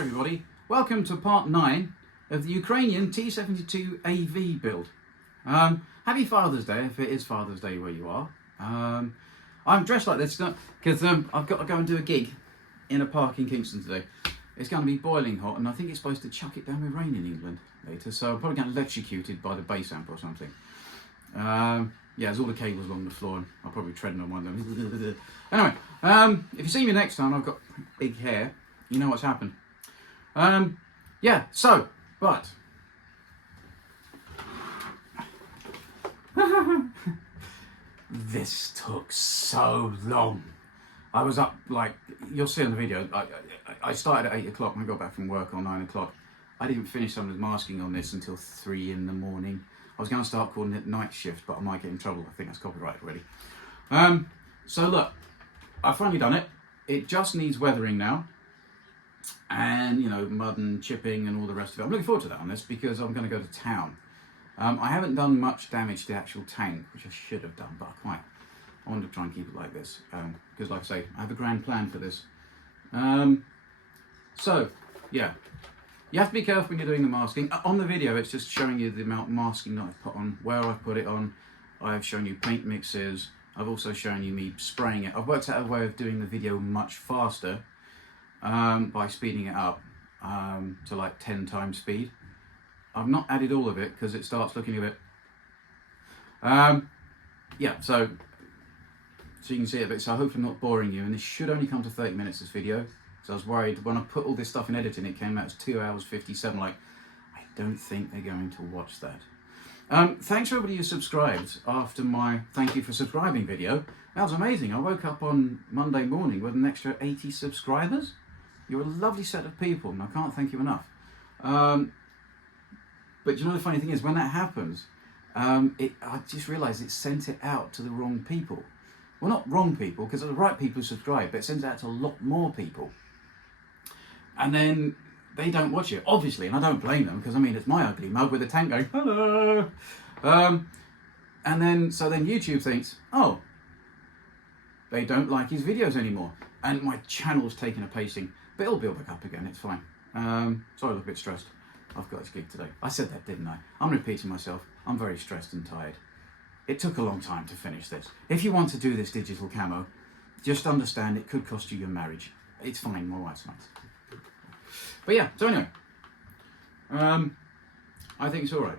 Hi everybody, welcome to part 9 of the Ukrainian T-72AV build. Happy Father's Day, if it is Father's Day where you are. I'm dressed like this because I've got to go and do a gig in a park in Kingston today. It's going to be boiling hot and I think it's supposed to chuck it down with rain in England later, so I'm probably getting electrocuted by the bass amp or something. Yeah, there's all the cables along the floor and I'll probably tread on one of them. Anyway, if you see me next time, I've got big hair, you know what's happened. Yeah, so, but this took so long. I was up, like, you'll see in the video, I started at 8 o'clock and I got back from work on 9 o'clock. I didn't finish some of the masking on this until 3 in the morning. I was going to start calling it night shift, but I might get in trouble. I think that's copyrighted already. So look, I've finally done it. It just needs weathering now. And, you know, mud and chipping and all the rest of it. I'm looking forward to that on this because I'm going to go to town. I haven't done much damage to the actual tank, which I should have done, but I wanted to try and keep it like this. Because, like I say, I have a grand plan for this. So, yeah. You have to be careful when you're doing the masking. On the video, it's just showing you the amount of masking that I've put on, where I've put it on. I've shown you paint mixes. I've also shown you me spraying it. I've worked out a way of doing the video much faster by speeding it up to like 10 times speed. I've not added all of it because it starts looking a bit... yeah, so you can see it a bit. So hopefully I'm not boring you. And this should only come to 30 minutes, this video. So I was worried when I put all this stuff in editing, it came out as 2 hours 57. Like, I don't think they're going to watch that. Thanks for everybody who subscribed after my thank you for subscribing video. That was amazing. I woke up on Monday morning with an extra 80 subscribers. You're a lovely set of people and I can't thank you enough. But you know the funny thing is, when that happens, I just realised it sent it out to the wrong people. Well, not wrong people, because the right people subscribe, but it sends it out to a lot more people. And then they don't watch it, obviously, and I don't blame them, because I mean, it's my ugly mug with a tank going, hello. And then, so then YouTube thinks, oh, they don't like his videos anymore. And my channel's taking a pacing, but it'll build back up again, it's fine. Sorry, I look a bit stressed. I've got this gig today. I said that, didn't I? I'm repeating myself. I'm very stressed and tired. It took a long time to finish this. If you want to do this digital camo, just understand it could cost you your marriage. It's fine, my wife's nice. But yeah, so anyway, I think it's all right.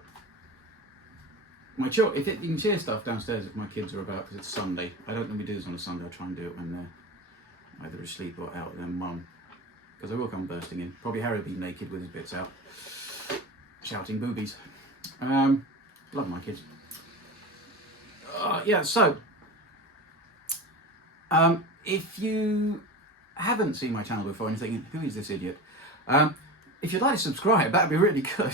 You can share stuff downstairs if my kids are about, because it's Sunday. I don't normally do this on a Sunday. I try and do it when they're either asleep or out with their mum, because they will come bursting in. Probably Harry will be naked with his bits out, shouting boobies. Love my kids. Yeah, so if you haven't seen my channel before and you're thinking, who is this idiot? If you'd like to subscribe, that'd be really good.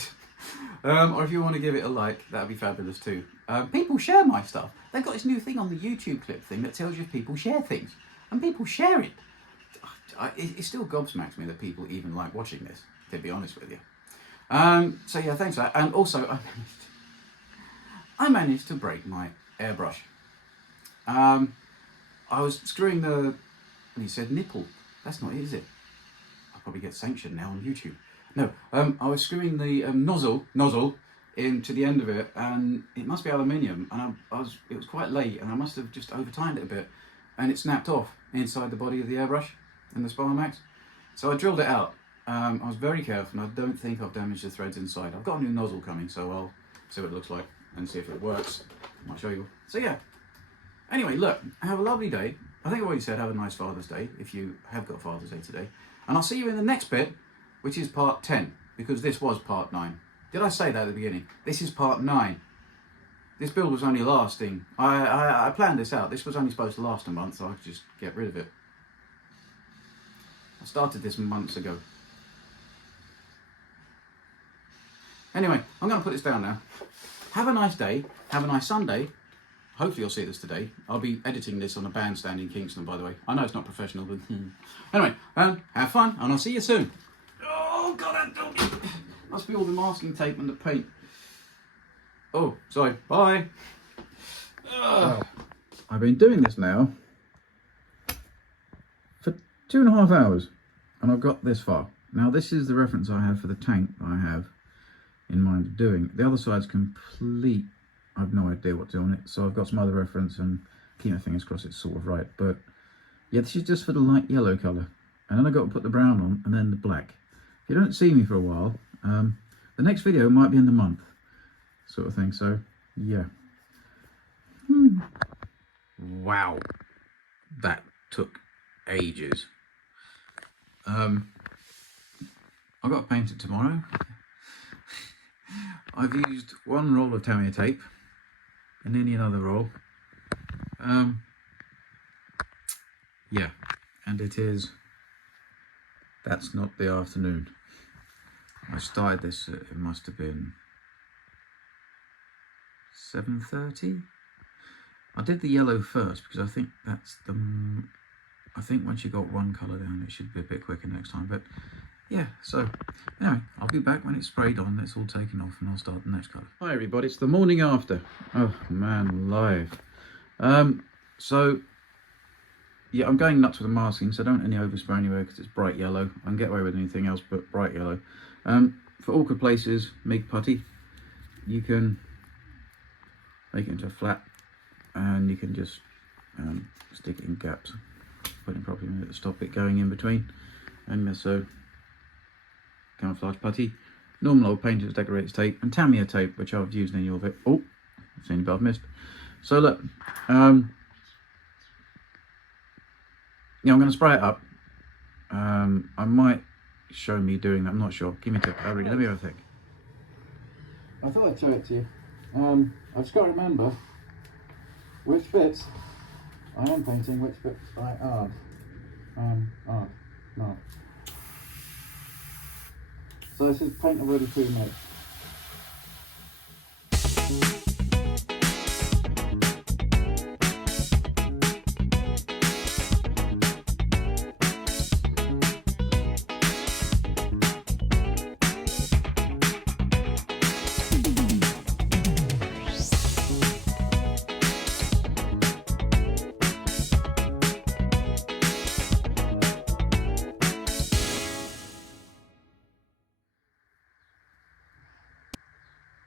Or if you want to give it a like, that'd be fabulous too. People share my stuff. They've got this new thing on the YouTube clip thing that tells you if people share things. And people share it. It still gobsmacks me that people even like watching this, to be honest with you. So yeah, thanks for that. And also, I managed to break my airbrush. I was screwing and he said nipple. That's not it, is it? I'll probably get sanctioned now on YouTube. No, I was screwing the nozzle into the end of it, and it must be aluminium, and it was quite late, and I must have just over-timed it a bit, and it snapped off inside the body of the airbrush and the Sparmax. So I drilled it out. I was very careful, and I don't think I've damaged the threads inside. I've got a new nozzle coming, so I'll see what it looks like and see if it works. I might show you. So yeah. Anyway, look, have a lovely day. I think I already said have a nice Father's Day, if you have got Father's Day today. And I'll see you in the next bit, which is part 10, because this was part 9. Did I say that at the beginning? This is part 9. This build was only lasting, I planned this out. This was only supposed to last a month, so I could just get rid of it. I started this months ago. Anyway, I'm going to put this down now. Have a nice day. Have a nice Sunday. Hopefully you'll see this today. I'll be editing this on a bandstand in Kingston, by the way. I know it's not professional, but... Anyway, have fun, and I'll see you soon. Oh, God, must be all the masking tape and the paint. Oh, sorry. Bye. I've been doing this now for 2.5 hours, and I've got this far. Now this is the reference I have for the tank that I have in mind of doing. The other side's complete, I've no idea what to do on it, so I've got some other reference and keep my fingers crossed it's sort of right. But yeah, this is just for the light yellow colour. And then I've got to put the brown on and then the black. If you don't see me for a while, the next video might be in the month, sort of thing, so yeah. Wow, that took ages. I've got to paint it tomorrow. I've used one roll of Tamiya tape and nearly another roll. Yeah, and that's not the afternoon. I started this, it must have been 7:30. I did the yellow first because I think I think once you got one colour down it should be a bit quicker next time. But yeah, so anyway, I'll be back when it's sprayed on, it's all taken off, and I'll start the next colour. Hi everybody, it's the morning after. Oh man, alive. So yeah, I'm going nuts with the masking, so don't any overspray anywhere because it's bright yellow. I can get away with anything else but bright yellow. For awkward places, MIG Putty, you can make it into a flat and you can just stick it in gaps, put it properly to stop it going in between. And so camouflage putty, normal old painter's decorator's tape, and Tamiya tape, which I've used any of it. Oh, I've seen but I've missed. So look, yeah, I'm going to spray it up. I might show me doing that, I'm not sure. Give me a tick. Let me have a think. I thought I'd show it to you. I've just got to remember which bits I am painting, which bits I aren't. No. So this is paint already pre-made.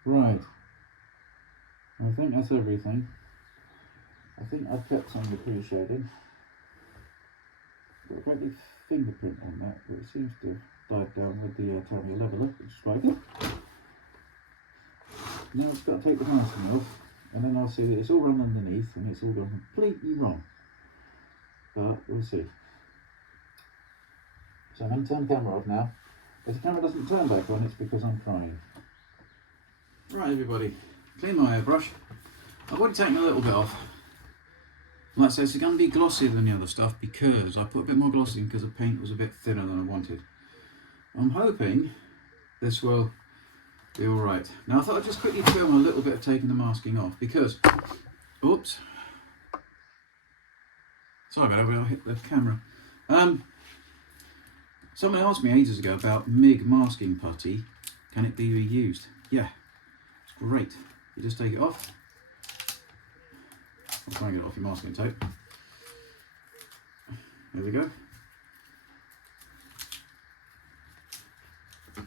Right, I think that's everything. I think I've kept some of the pre-shading. Got a great big fingerprint on that, but it seems to have died down with the Tamiya leveler, which is quite good. Now I've just got to take the masking off, and then I'll see that it's all run underneath and it's all gone completely wrong. But we'll see. So I'm going to turn the camera off now. If the camera doesn't turn back on, it's because I'm crying. Right everybody, clean my airbrush. I've already taken a little bit off. Like I said, it's going to be glossier than the other stuff because I put a bit more gloss in because the paint was a bit thinner than I wanted. I'm hoping this will be alright. Now I thought I'd just quickly film a little bit of taking the masking off because, oops, sorry about that, I hit the camera. Someone asked me ages ago about MIG Masking Putty, can it be reused? Yeah. Great. You just take it off. I'll try and get it off your masking tape. There we go. Put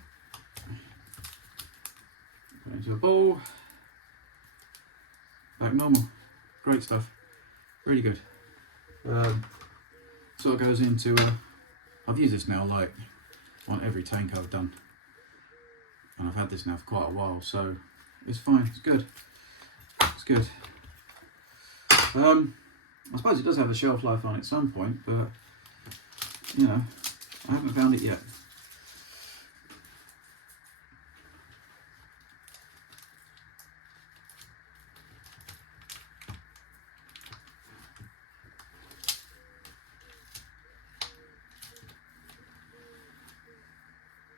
it into a bowl. Back normal. Great stuff. Really good. So it goes into, I've used this now like on every tank I've done. And I've had this now for quite a while, so it's fine, it's good. It's good. I suppose it does have a shelf life on it at some point, but you know, I haven't found it yet.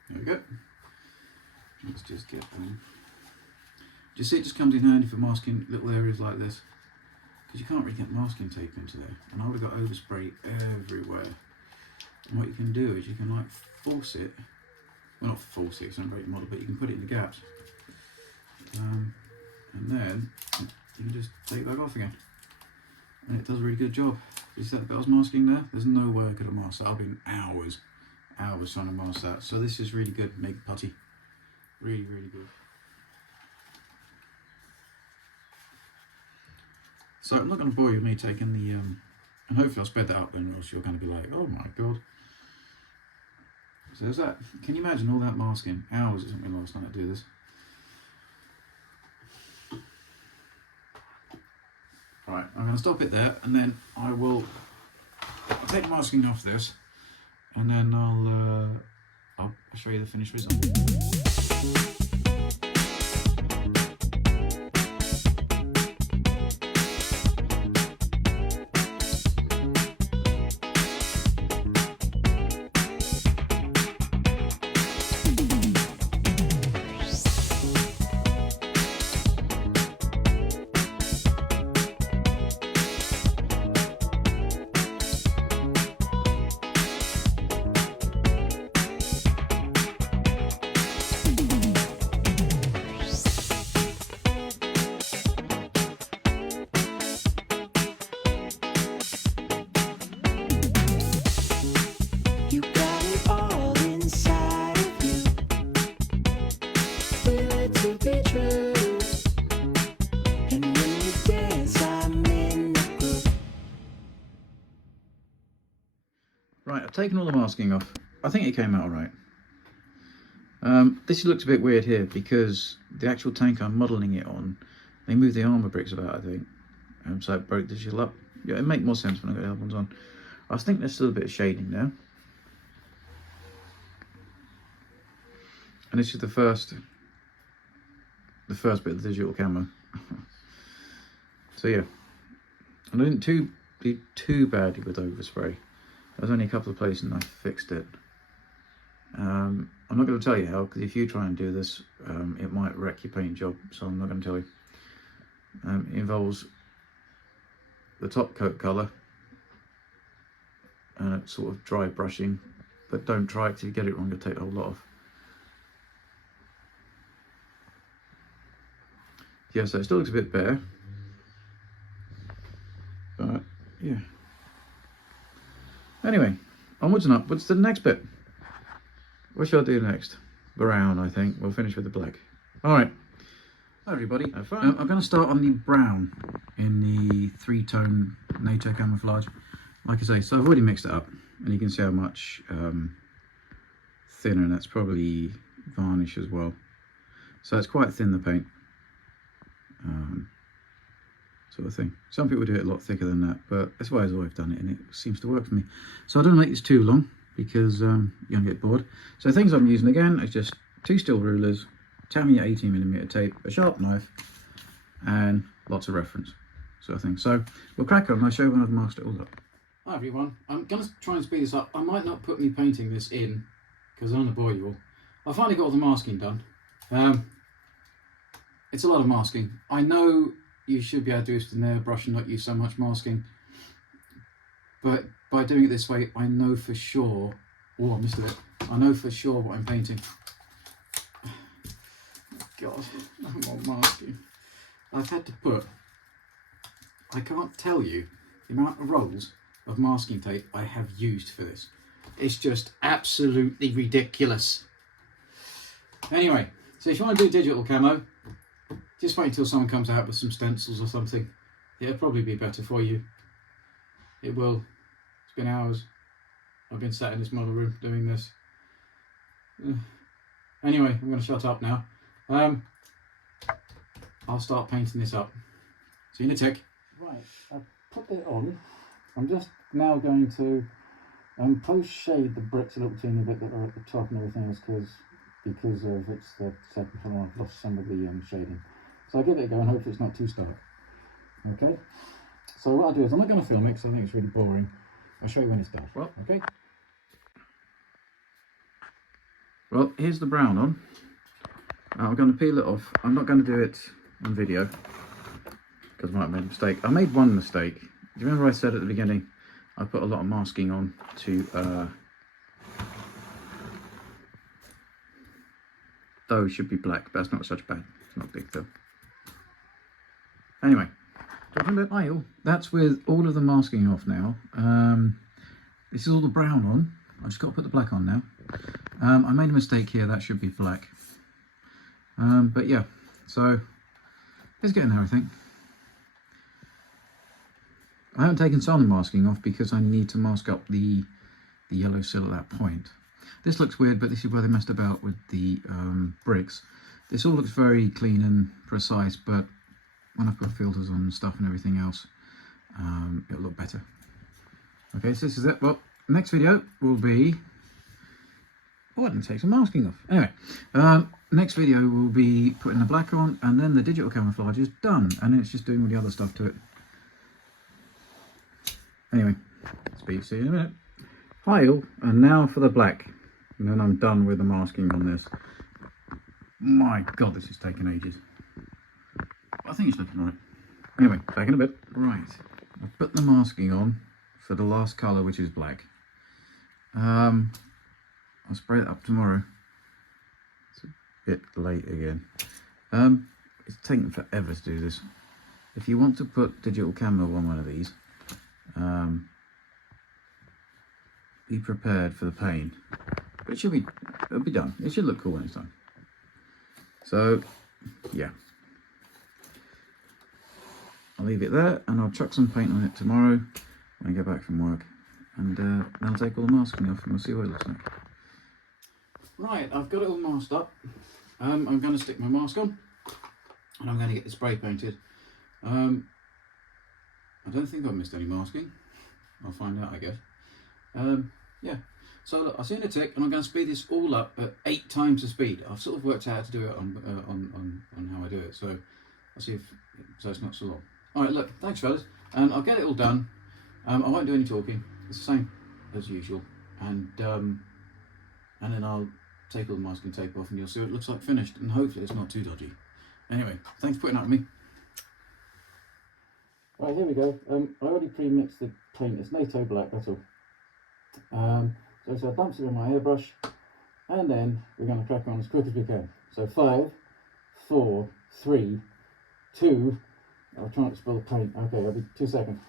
There we go. Let's just get them. Do you see it just comes in handy for masking little areas like this? Because you can't really get masking tape into there. And I would have got overspray everywhere. And what you can do is you can like force it. Well, not force it, it's not a great model, but you can put it in the gaps. And then you can just take it back off again. And it does a really good job. You see that bit I was masking there? There's no way I could have masked that. I've been hours hours trying to mask that. So this is really good MIG putty. Really, really good. So I'm not going to bore you with me taking the, and hopefully I'll sped that up then, or else you're going to be like, oh my god. So there's that. Can you imagine all that masking? Hours it took me last night to do this. Right, I'm going to stop it there, and then I'll take the masking off this, and then I'll show you the finished result. Right, I've taken all the masking off. I think it came out alright. This looks a bit weird here because the actual tank I'm modelling it on, they moved the armour bricks about, I think. So it broke the shell up. Yeah, it'd make more sense when I got the other ones on. I think there's still a bit of shading there. And this is the first bit of the digital camo. So yeah, and I didn't do too badly with overspray. There's only a couple of places and I fixed it. I'm not going to tell you how, because if you try and do this, it might wreck your paint job, so I'm not going to tell you. It involves the top coat colour and it's sort of dry brushing, but don't try it till you get it wrong, you'll take a whole lot off. Yeah, so it still looks a bit bare, but yeah. Anyway, onwards and upwards to the next bit. What shall I do next? Brown, I think. We'll finish with the black. Alright. Hi everybody. Have fun. I'm going to start on the brown in the 3-tone NATO camouflage. Like I say, so I've already mixed it up. And you can see how much thinner, and that's probably varnish as well. So it's quite thin, the paint. Sort of thing. Some people do it a lot thicker than that, but that's why I've always done it, and it seems to work for me. So I don't make this too long because you're gonna get bored. So things I'm using again is just 2 steel rulers, Tamiya 18mm tape, a sharp knife, and lots of reference sort of thing. So we'll crack on and I'll show you when I've masked it all up. Hi everyone, I'm gonna try and speed this up. I might not put me painting this in because I don't want to bore you all. I finally got all the masking done. It's a lot of masking. I know you should be able to do this with an airbrush and not use so much masking, but by doing it this way, I know for sure, oh I missed a bit, I know for sure what I'm painting. God, no more masking. I've had to put, I can't tell you the amount of rolls of masking tape I have used for this. It's just absolutely ridiculous. Anyway, so if you want to do digital camo, just wait until someone comes out with some stencils or something. It'll probably be better for you. It will. It's been hours. I've been sat in this model room doing this. Anyway, I'm going to shut up now. I'll start painting this up. See you in a tick. Right, I've put it on. I'm just now going to post shade the bricks a little teeny bit that are at the top and everything else because of it's the second floor. I've lost some of the shading. So I'll give it a go and hopefully it's not too stark. Okay, so what I'll do is I'm not going to film it because I think it's really boring. I'll show you when it's done. Well, okay. Well, here's the brown on. I'm going to peel it off. I'm not going to do it on video because I might have made a mistake. I made one mistake. Do you remember I said at the beginning I put a lot of masking on to those should be black, but that's not such bad. It's not big though. Anyway, talking about oil, that's with all of the masking off now. This is all the brown on. I just got to put the black on now. I made a mistake here, that should be black. But yeah, so it's getting there, I think. I haven't taken solder masking off because I need to mask up the yellow sill at that point. This looks weird, but this is where they messed about with the bricks. This all looks very clean and precise, but when I put filters on stuff and everything else, it'll look better. Okay, so this is it. Well, next video will be... Oh, I didn't take some masking off. Anyway, next video will be putting the black on, and then the digital camouflage is done, and then it's just doing all the other stuff to it. Anyway, see you in a minute. Hi all, and now for the black, and then I'm done with the masking on this. My god, this is taking ages. I think it's looking alright. Anyway, back in a bit. Right, I've put the masking on for the last colour, which is black. I'll spray it up tomorrow. It's a bit late again. It's taking forever to do this. If you want to put digital camo on one of these, be prepared for the pain. But it'll be done. It should look cool when it's done. So, yeah. I'll leave it there, and I'll chuck some paint on it tomorrow when I get back from work. And then I'll take all the masking off and we'll see what it looks like. Right, I've got it all masked up. I'm going to stick my mask on, and I'm going to get the spray painted. I don't think I've missed any masking. I'll find out, I guess. Yeah, so look, I'll see you in a tick, and I'm going to speed this all up at 8 times the speed. I've sort of worked out how to do it on how I do it, so I'll see if so it's not so long. All right, look, thanks fellas, and I'll get it all done. I won't do any talking. It's the same as usual, and then I'll take all the masking tape off, and you'll see what it looks like finished, and hopefully it's not too dodgy. Anyway, thanks for putting up with me. Right, here we go. I already pre-mixed the paint. It's NATO Black, that's all. So I dumped it in my airbrush, and then we're going to crack on as quick as we can. So 5, 4, 3, 2. I'll try not to spill the paint. Okay, I'll be 2 seconds.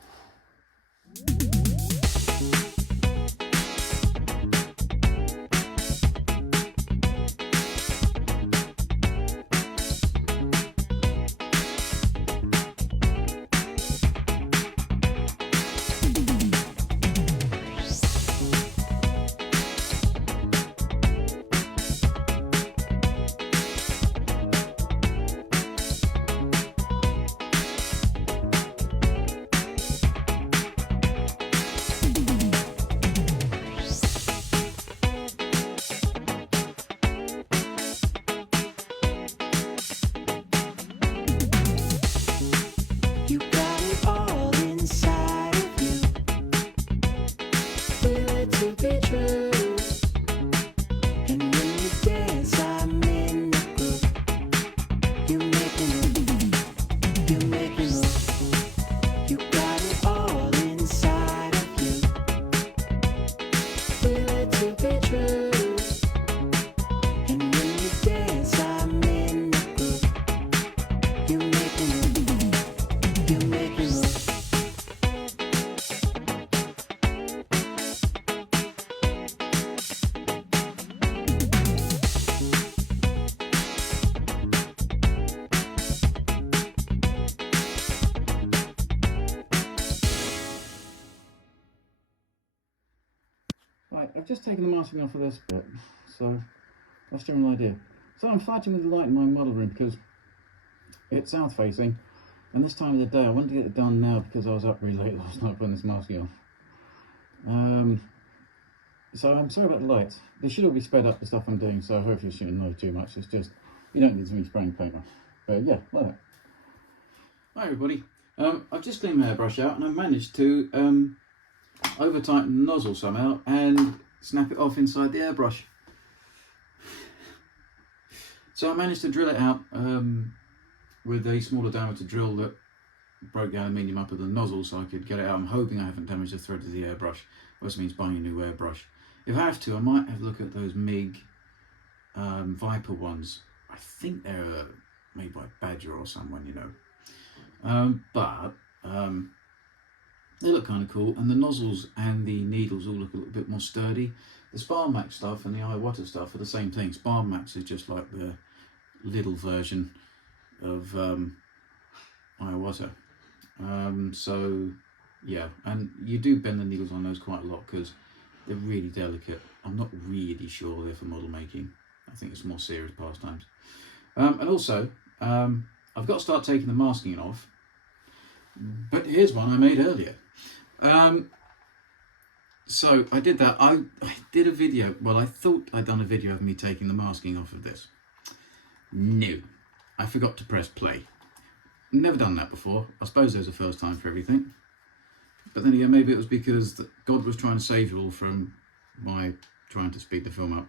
Right, I've just taken the masking off of this bit, so that's the general idea. So I'm fighting with the light in my model room because it's south facing, and this time of the day I wanted to get it done now because I was up really late last night putting this masking on. So I'm sorry about the lights. They should all be sped up, the stuff I'm doing, so hopefully you shouldn't know too much. It's just, you don't need to be spraying paint on. But yeah, like that. Hi everybody. I've just cleaned my airbrush out, and I've managed to over tighten the nozzle somehow and snap it off inside the airbrush. So I managed to drill it out with a smaller diameter drill that broke the aluminium up at the nozzle so I could get it out. I'm hoping I haven't damaged the thread of the airbrush, which means buying a new airbrush. If I have to, I might have a look at those MIG Viper ones. I think they're made by Badger or someone, you know. They look kind of cool, and the nozzles and the needles all look a little bit more sturdy. The Sparmax stuff and the Iwata stuff are the same thing. Sparmax is just like the little version of Iwata. So yeah, and you do bend the needles on those quite a lot because they're really delicate. I'm not really sure they're for model making. I think it's more serious pastimes. And also, I've got to start taking the masking off. But here's one I made earlier. So I did that. I did a video. Well, I thought I'd done a video of me taking the masking off of this. No, I forgot to press play. Never done that before. I suppose there's a first time for everything. But then again, maybe it was because God was trying to save you all from my trying to speed the film up,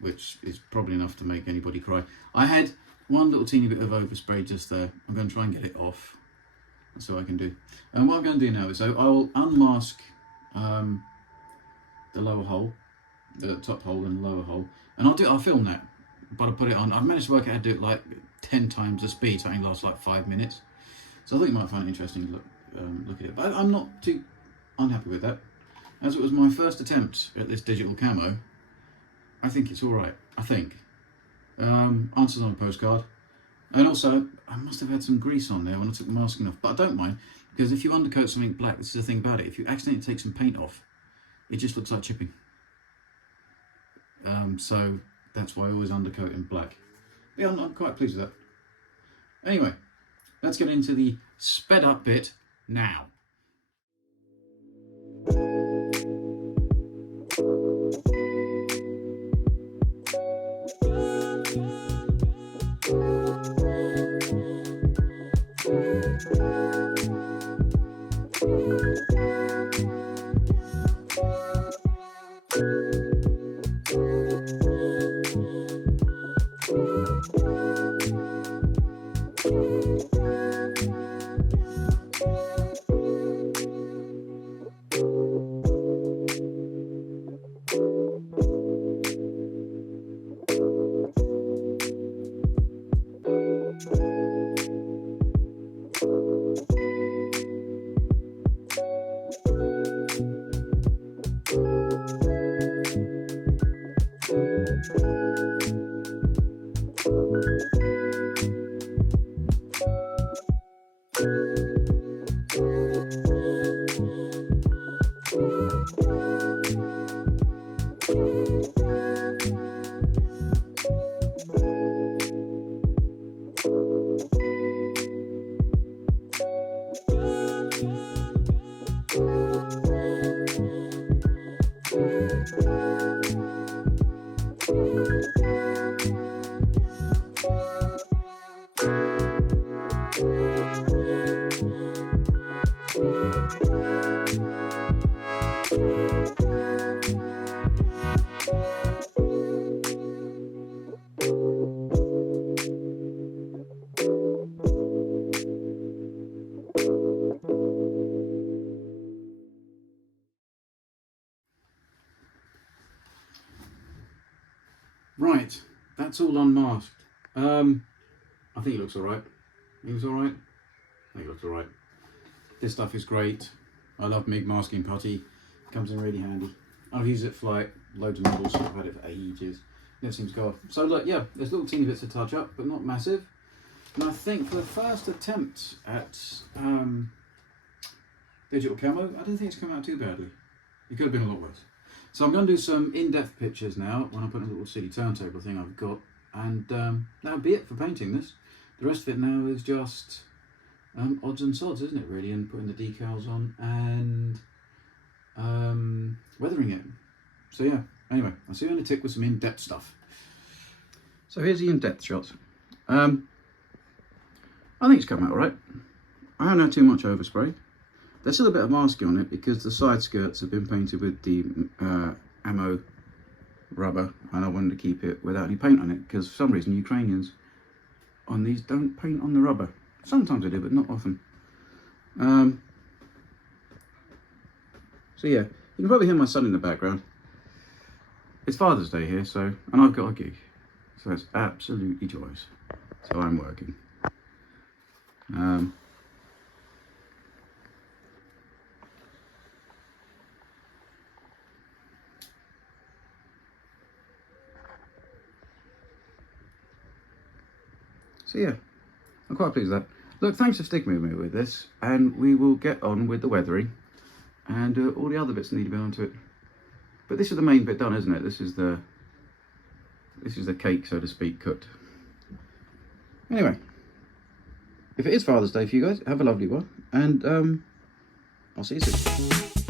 which is probably enough to make anybody cry. I had one little teeny bit of overspray just there. I'm going to try and get it off. That's all I can do. And what I'm going to do now is I'll unmask the lower hole, the top hole and the lower hole, and I'll film that. But I'll put it on. I've managed to work out how to do it like 10 times the speed, so it only lasts like 5 minutes. So I think you might find it interesting to look at it. But I'm not too unhappy with that. As it was my first attempt at this digital camo, I think it's all right. I think. Answers on a postcard. And also, I must have had some grease on there when I took the masking off. But I don't mind, because if you undercoat something black, this is the thing about it. If you accidentally take some paint off, it just looks like chipping. So that's why I always undercoat in black. Yeah, I'm quite pleased with that. Anyway, let's get into the sped up bit now. Right, that's all unmasked. I think it looks alright. It looks alright? I think it looks alright. This stuff is great. I love MIG Masking Putty. Comes in really handy. I've used it for like loads of models. I've had it for ages. Never seems to go off. So look, yeah, there's little teeny bits to touch up, but not massive. And I think for the first attempt at digital camo, I don't think it's come out too badly. It could have been a lot worse. So I'm going to do some in-depth pictures now when I put a little silly turntable thing I've got, and that'll be it for painting this. The rest of it now is just odds and sods, isn't it really, and putting the decals on and weathering it. So yeah, anyway, I'll see you in a tick with some in-depth stuff. So here's the in-depth shots. I think it's come out alright. I haven't had too much overspray. There's still a bit of masking on it because the side skirts have been painted with the ammo rubber, and I wanted to keep it without any paint on it because for some reason Ukrainians on these don't paint on the rubber. Sometimes they do, but not often. So yeah, you can probably hear my son in the background. It's Father's Day here, so, and I've got a gig, so it's absolutely joyous. So I'm working. So yeah, I'm quite pleased with that. Look, thanks for sticking with me with this, and we will get on with the weathering and all the other bits that need to be onto it. But this is the main bit done, isn't it? This is the cake, so to speak, cut. Anyway, if it is Father's Day for you guys, have a lovely one, and I'll see you soon.